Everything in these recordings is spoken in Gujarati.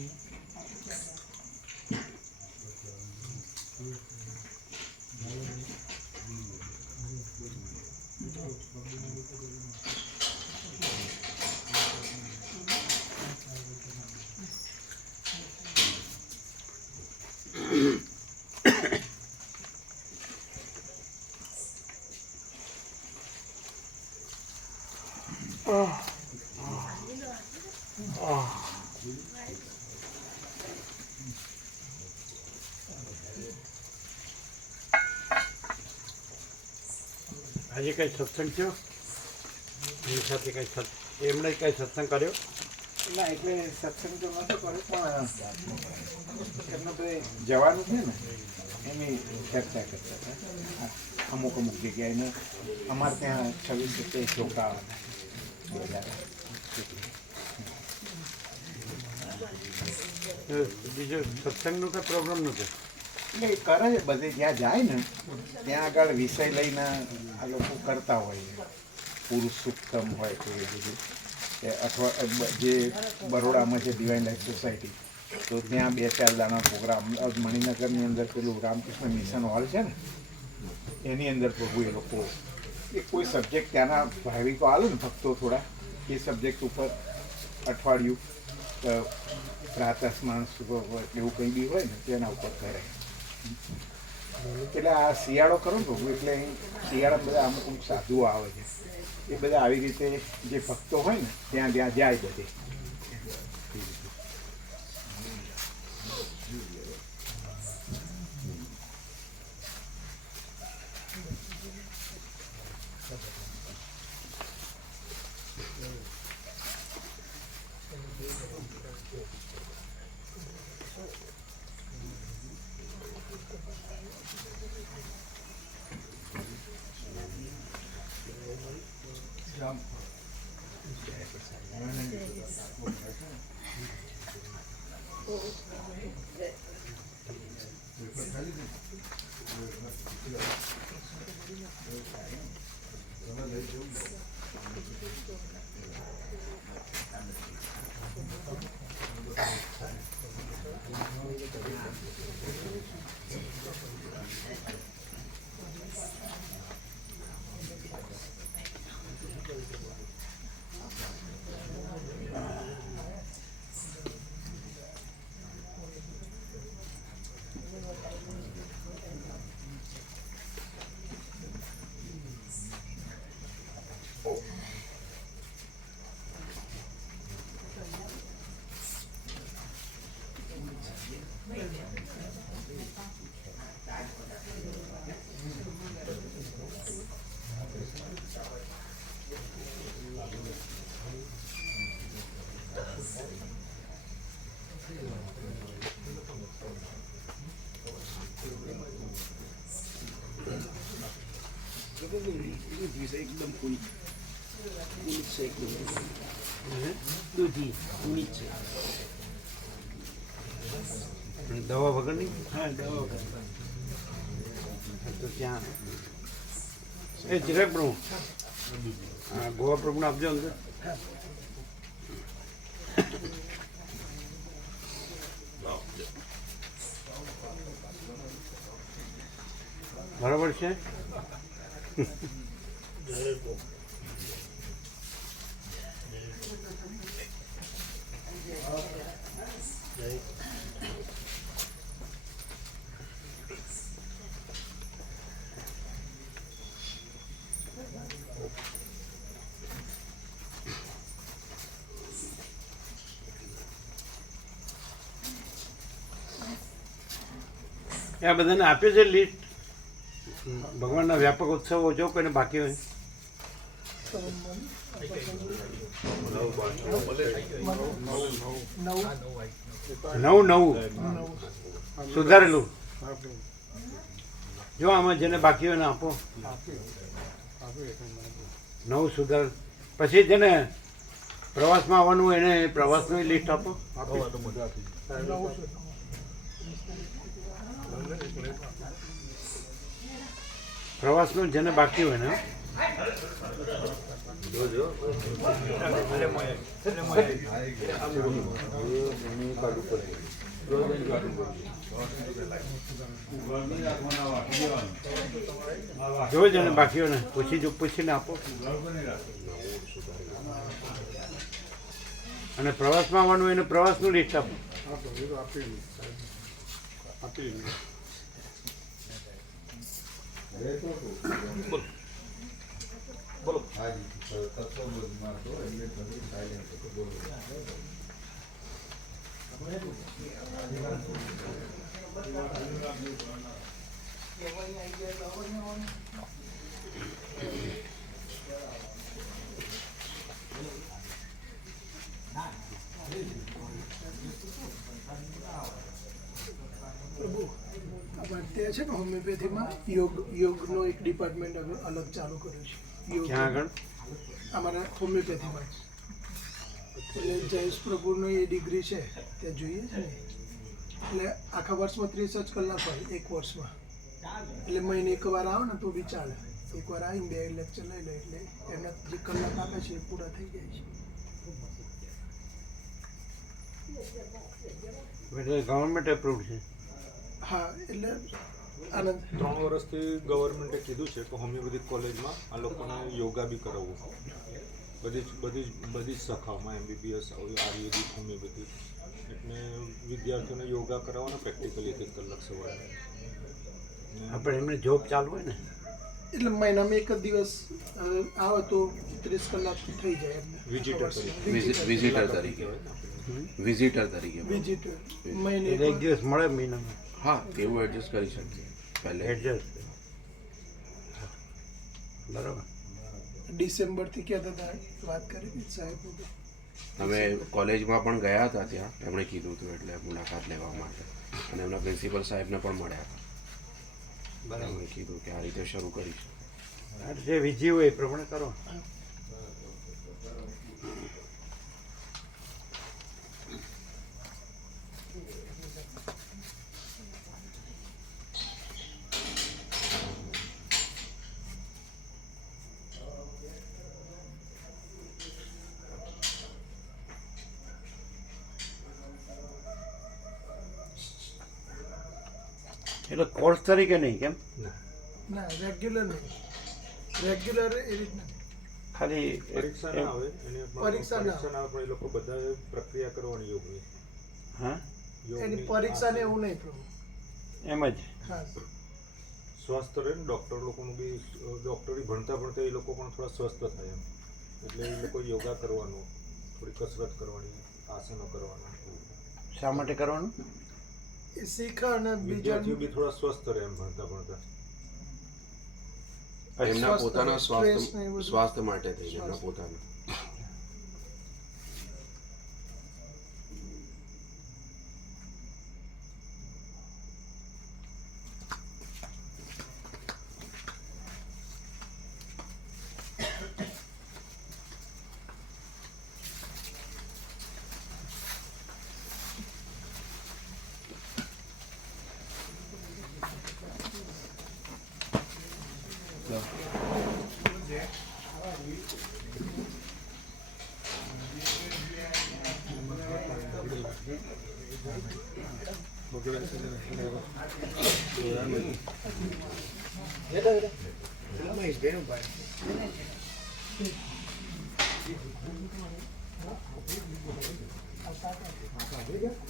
Oui. આજે કંઈ સત્સંગ થયો? એની સાથે કંઈ સત્ એમણે કંઈ સત્સંગ કર્યો? ના એટલે સત્સંગ તો નતો કર્યો પણ એમનો તો જવાનું છે ને એની ચર્ચા કરતા હતા. અમુક અમુક જગ્યાએ અમારે ત્યાં છવ્વીસ સત્યાવીસ છોકરા આવવાના બીજો સત્સંગનો કંઈ પ્રોબ્લેમ નહોતો એટલે કરે છે, બધે જ્યાં જાય ને, ત્યાં આગળ વિષય લઈને આ લોકો કરતા હોય પુરુષ સુક્તમ હોય કે એ બધું. કે અથવા જે બરોડામાં છે ડિવાઇન લાઈફ સોસાયટી તો ત્યાં બે ચાર દાણા પ્રોગ્રામ મણિનગરની અંદર પેલું રામકૃષ્ણ મિશન હોલ છે ને, એની અંદર પ્રભુ એ લોકો, એ કોઈ સબ્જેક્ટ ત્યાંના ભાવિકો આવે ને ભક્તો થોડા, એ સબ્જેક્ટ ઉપર અઠવાડિયું પ્રાતસ્માન એવું કંઈ બી હોય ને, તેના ઉપર કરે. એટલે આ શિયાળો કરો ને પ્રભુ એટલે શિયાળા બધા અમુક અમુક સાધુઓ આવે છે. એ બધા આવી રીતે જે ભક્તો હોય ને ત્યાં ત્યાં જાય બધે. એકદમ કુલિત કુલિત છે એકદમ દૂધી કુલિત છે દવા વગરની હા દવા વગર તો ત્યાં એ ચિરાગ પ્રભુ હા ગોવા પ્રભુને આપજો અંદર બરાબર છે આ બધાને આપ્યું છે લીટ ભગવાનના વ્યાપક ઉત્સવો જો કોઈને બાકી હોય. નવું નવું. સુધારેલું. જો આમાં જેને બાકી હોય ને આપો. નવું સુધાર. પછી જેને પ્રવાસમાં આવવાનું એને પ્રવાસનું લિસ્ટ આપો. પ્રવાસનું જેને બાકી હોય ને જોઈ ને બાકીઓને પૂછી જો પૂછીને આપો. અને પ્રવાસમાં આવવાનું એને પ્રવાસનું લિસ્ટ આપો. પ્રભુ આપણે ત્યાં છે ને હોમિયોપેથીમાં યોગ યોગનો એક ડિપાર્ટમેન્ટ અલગ ચાલુ કર્યું છે. ક્યાં આગળ? અમારા હોમિયોપેથીમાં. એટલે જયેશ પ્રભુનો એ ડિગ્રી છે ત્યાં જોઈએ છે ને. એટલે આખા વર્ષમાં ત્રીસ જ કલાક હોય એક વર્ષમાં. એટલે મહિને એક વાર આવે ને તો બી ચાલે એક વાર આવીને બે લેક્ચર લઈ લે એટલે એમના જે કલાક આપે છે એ પૂરા થઈ જાય છે. ગવર્મેન્ટ એપ્રુવડ છે. હા એટલે આનંદ. ત્રણ વર્ષથી ગવર્મેન્ટે કીધું છે કે હોમિયોપેથિક કોલેજમાં આ લોકોને યોગા બી કરાવવું. બધી જ બધી જ બધી જ શાખાઓમાં એમબીબીએસ આયુર્વેદિક હોમિયોપેથિક એટલે વિદ્યાર્થીઓને યોગા કરાવવાના પ્રેક્ટિકલી એક એક કલાક સવારે. આપણે એમને જોબ ચાલુ હોય ને? એટલે મહિનામાં એક જ દિવસ આવે તો ત્રીસ કલાક થઈ જાય એમને. વિઝિટર વિઝિટર તરીકે. વિઝિટર તરીકે. વિઝિટર મહિને એક દિવસ મળે મહિનામાં. હા એવું એડજસ્ટ કરી શકીએ. પહેલે. એડજસ્ટ બરાબર. ડિસેમ્બરથી કહેતા હતા વાત કરી હતી સાહેબ. અમે કોલેજમાં પણ ગયા હતા ત્યાં. એમણે કીધું હતું એટલે મુલાકાત લેવા માટે. અને એમના પ્રિન્સિપલ સાહેબને પણ મળ્યા હતા. બરાબર. કીધું કે આ રીતે શરૂ કરીશું. આ જે વિજી હોય એ પ્રમાણે કરો. એટલે કોર્સ તરીકે નહીં કેમ? ના રેગ્યુલર નહીં. રેગ્યુલર એ રીતના. ખાલી પરીક્ષા ના આવે એને પણ પરીક્ષા ના આવે પણ એ લોકો બધા પ્રક્રિયા કરવાની યોગની હા? એની યોગની પરીક્ષા ને એવું નહીં પ્રભુ એમ જ? હા. સ્વસ્થ રહે ને ડૉક્ટર લોકોનું બી ડૉક્ટરી ભણતા ભણતા એ લોકો પણ થોડા સ્વસ્થ થાય એમ. એટલે એ લોકો યોગા કરવાનું થોડી કસરત કરવાની આસનો કરવાના. શા માટે કરવાનું? એ શીખે અને બીજા વિદ્યાર્થીઓ બી થોડા સ્વસ્થ રહે એમ ભણતા ભણતા. એમના પોતાના સ્વાસ્થ્ય સ્વાસ્થ્ય માટે થઈને એમના પોતાના. આવું મળે નવું લિસ્ટ મળે ચાર મળે આમાં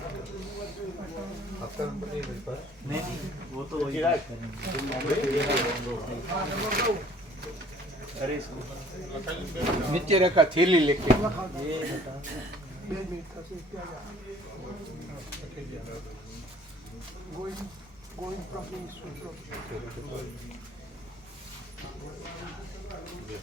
એના तो છે ને નીચે રેખા થેલી લેખી બે મિનિટ થશે ત્યાં ગોઈંગ ગોઈંગ પ્રોપરલી સૂત્ર એક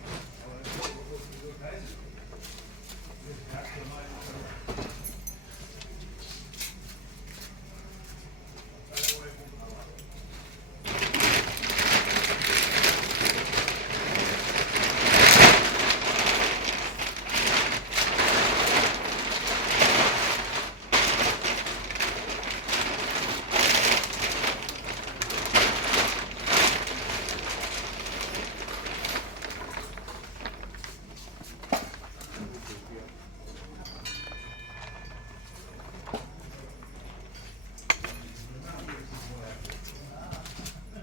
Thank you.